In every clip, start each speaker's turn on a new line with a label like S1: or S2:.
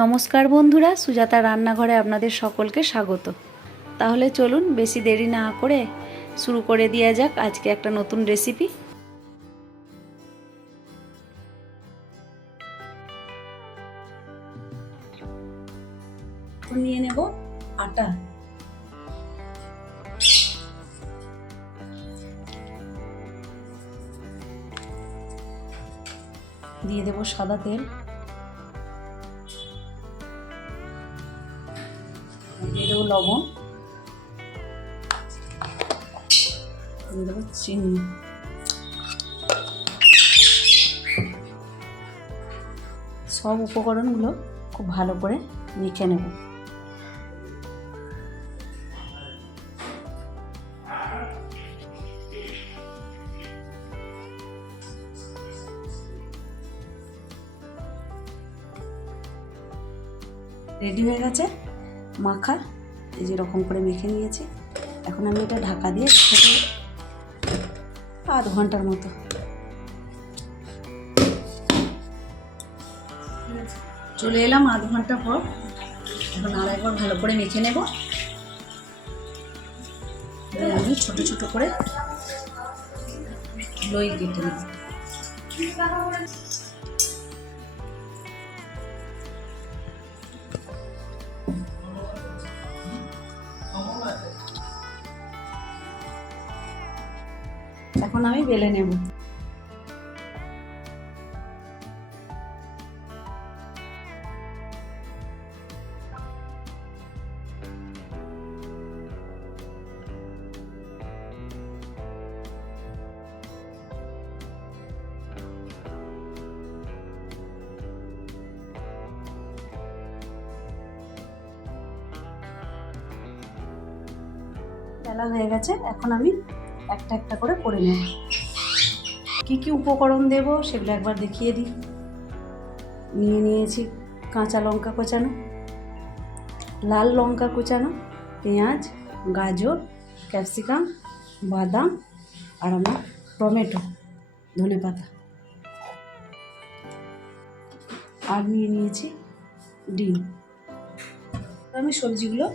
S1: নমস্কার বন্ধুরা, সুজাতা রান্নাঘরে আপনাদের সকলকে স্বাগত। তাহলে চলুন বেশি দেরি না করে শুরু করে দেওয়া যাক আজকে একটা নতুন রেসিপি নিয়ে নেব আটা। দিয়ে দেব সাদা তেল। লবণ। চিনি। সব উপকরণগুলো খুব ভালো করে মেখে নেব। রেডি হয়ে গেছে মাখা এই যে রকম করে মেখে নিয়েছি। এখন আমি এটা ঢাকা দিয়ে রেখে আধ ঘণ্টার মতো। চলে এলাম আধ ঘণ্টা পর। এখন আর একবার ভালো করে মেখে নেব। আমি ছোট ছোট করে লই কেটে নেব। এখন আমি বেলে নেব। বেলা হয়ে গেছে এখন আমি একটা একটা করে করে নেব। কী কী উপকরণ দেব সেগুলো একবার দেখিয়ে দিই। নিয়ে নিয়েছি কাঁচা লঙ্কা কোচানো, লাল লঙ্কা কোচানো, পেঁয়াজ, গাজর, ক্যাপসিকাম, বাদাম আর আমার টমেটো, ধনে পাতা। আর নিয়ে নিয়েছি ডিম। আমি সবজিগুলো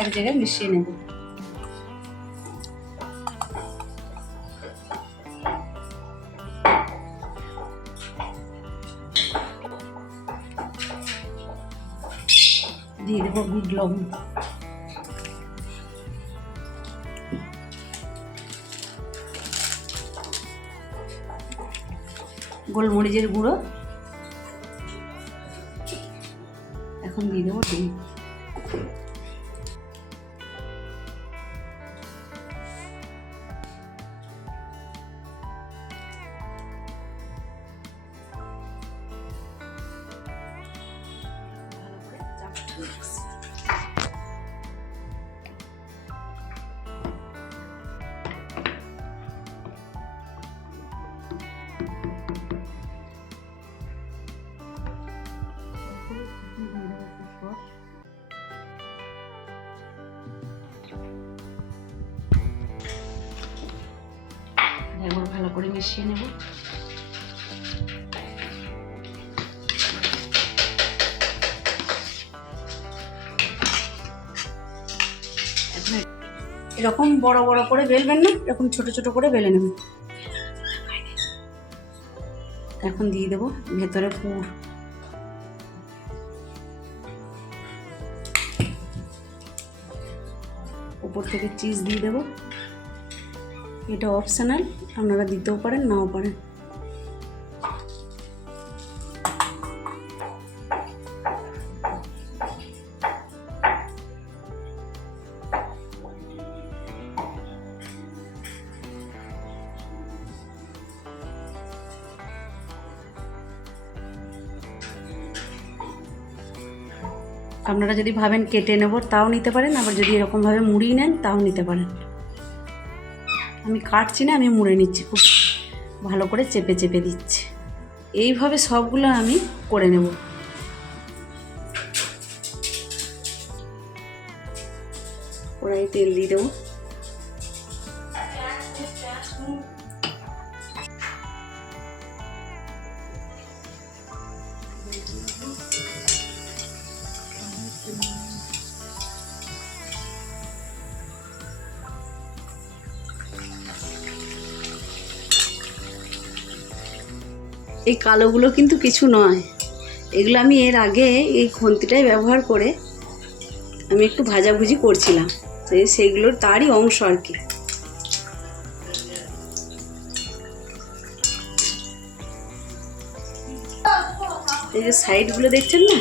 S1: এক জায়গায় মিশিয়ে নেব। দেবো গোলমরিচের গুঁড়ো। এখন দিয়ে দেবো ডিম। ভালো করে নেব। এরকম বড় বড় করে বেলবেন না, এরকম ছোট ছোট করে বেলে নেবেন। এখন দিয়ে দেবো ভেতরে পুর। উপর থেকে চিজ দিয়ে দেবো। এটা অপশনাল আপনারা দিতেও পারেন, নাও পারেন। আপনারা যদি ভাবেন কেটে নেব, তাও নিতে পারেন, আবার যদি এরকমভাবে মুড়িয়ে নেন, তাও নিতে পারেন। আমি কাটছি না, আমি মুড়ে নিচ্ছি। খুব ভালো করে চেপে চেপে দিচ্ছি। এইভাবে সবগুলো আমি করে নেব। কড়াই তেল দিয়ে দেবো। এই কালোগুলো কিন্তু কিছু নয়। এগুলো আমি এর আগে এই খন্তিটাই ব্যবহার করে আমি একটু ভাজাভুজি করছিলাম। সেই সেইগুলোর তারই অংশ আর কি। এই যে সাইডগুলো দেখছেন না?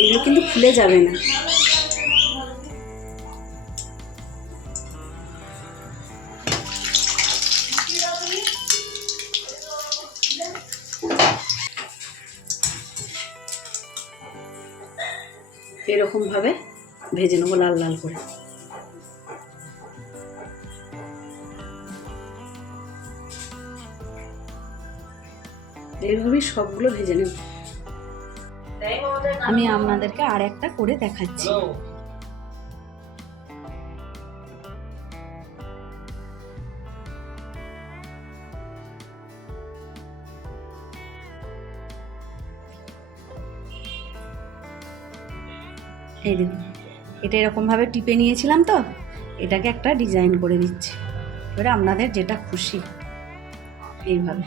S1: এগুলো কিন্তু খুলে যাবে না। এরকম ভাবে ভেজে নেব লাল লাল করে। এইভাবেই সবগুলো ভেজে নেব। আমি আপনাদেরকে আর একটা করে দেখাচ্ছি। এই দেখুন, এটা এরকমভাবে টিপে নিয়েছিলাম তো, এটাকে একটা ডিজাইন করে দিচ্ছি এবারে আপনাদের যেটা খুশি, এইভাবে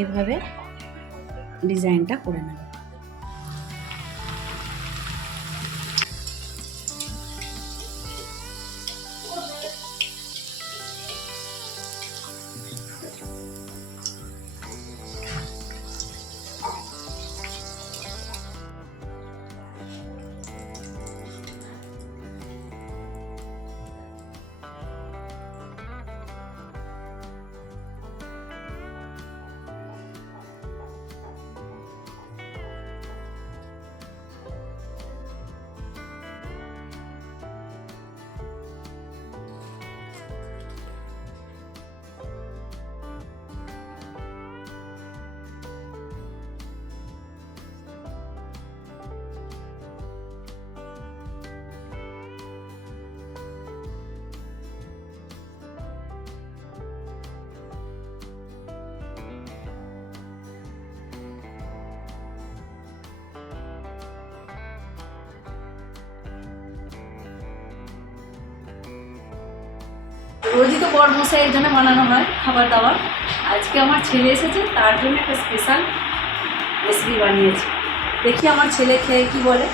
S1: এইভাবে। ডিজাইনটা করে নেব রোজই তো বড় মশাইয়ের জন্য বানানো হয় খাবার দাবার। আজকে আমার ছেলে এসেছে তার জন্য একটা স্পেশাল রেসিপি বানিয়েছি। দেখি আমার ছেলে খেয়ে কি বলে।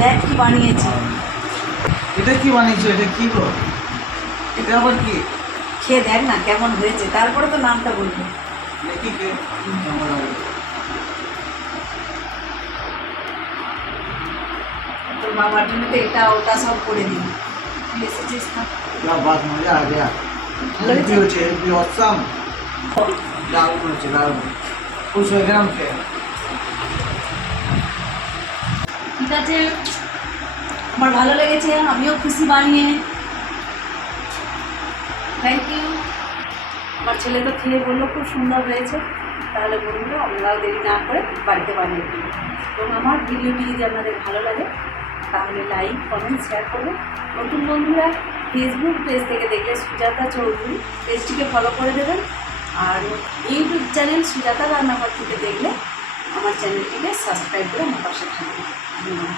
S1: দেখ কি বানিয়েছি।
S2: এটা কি বানিয়েছো? এটা কি গো এটা আবার কি?
S1: খেয়ে দেখ না কেমন হয়েছে তারপরে তো নামটা বলব।
S2: দেখি কেমন
S1: তোর বাবার জন্য তো এটা ওটা সব করে দিই
S2: क्या बात मजा आ गया
S1: ভালো
S2: হেলদি
S1: হয়েছে?
S2: হচ্ছে হেলদি অসাম দারুণ হচ্ছে দারুণ খুশ হয়ে গেলাম খেয়ে
S1: ঠিক আছে আমার ভালো লেগেছে আমিও খুশি বানিয়ে থ্যাংক ইউ আমার ছেলে তো খেয়ে বললো খুব সুন্দর হয়েছে তাহলে বন্ধুরা আপনারাও দেরি না করে বাড়িতে বানিয়ে দিন এবং আমার ভিডিওটি যদি আপনাদের ভালো লাগে তাহলে লাইক কমেন্ট শেয়ার করবেন নতুন বন্ধুরা ফেসবুক পেজ থেকে দেখলে সুজাতা চৌধুরী পেজটিকে ফলো করে দেবেন। আর ইউটিউব চ্যানেল সুজাতা রান্নাঘর থেকে দেখলে আমার চ্যানেলটিকে সাবস্ক্রাইব করে আমার পাশে থাকবেন। ধন্যবাদ।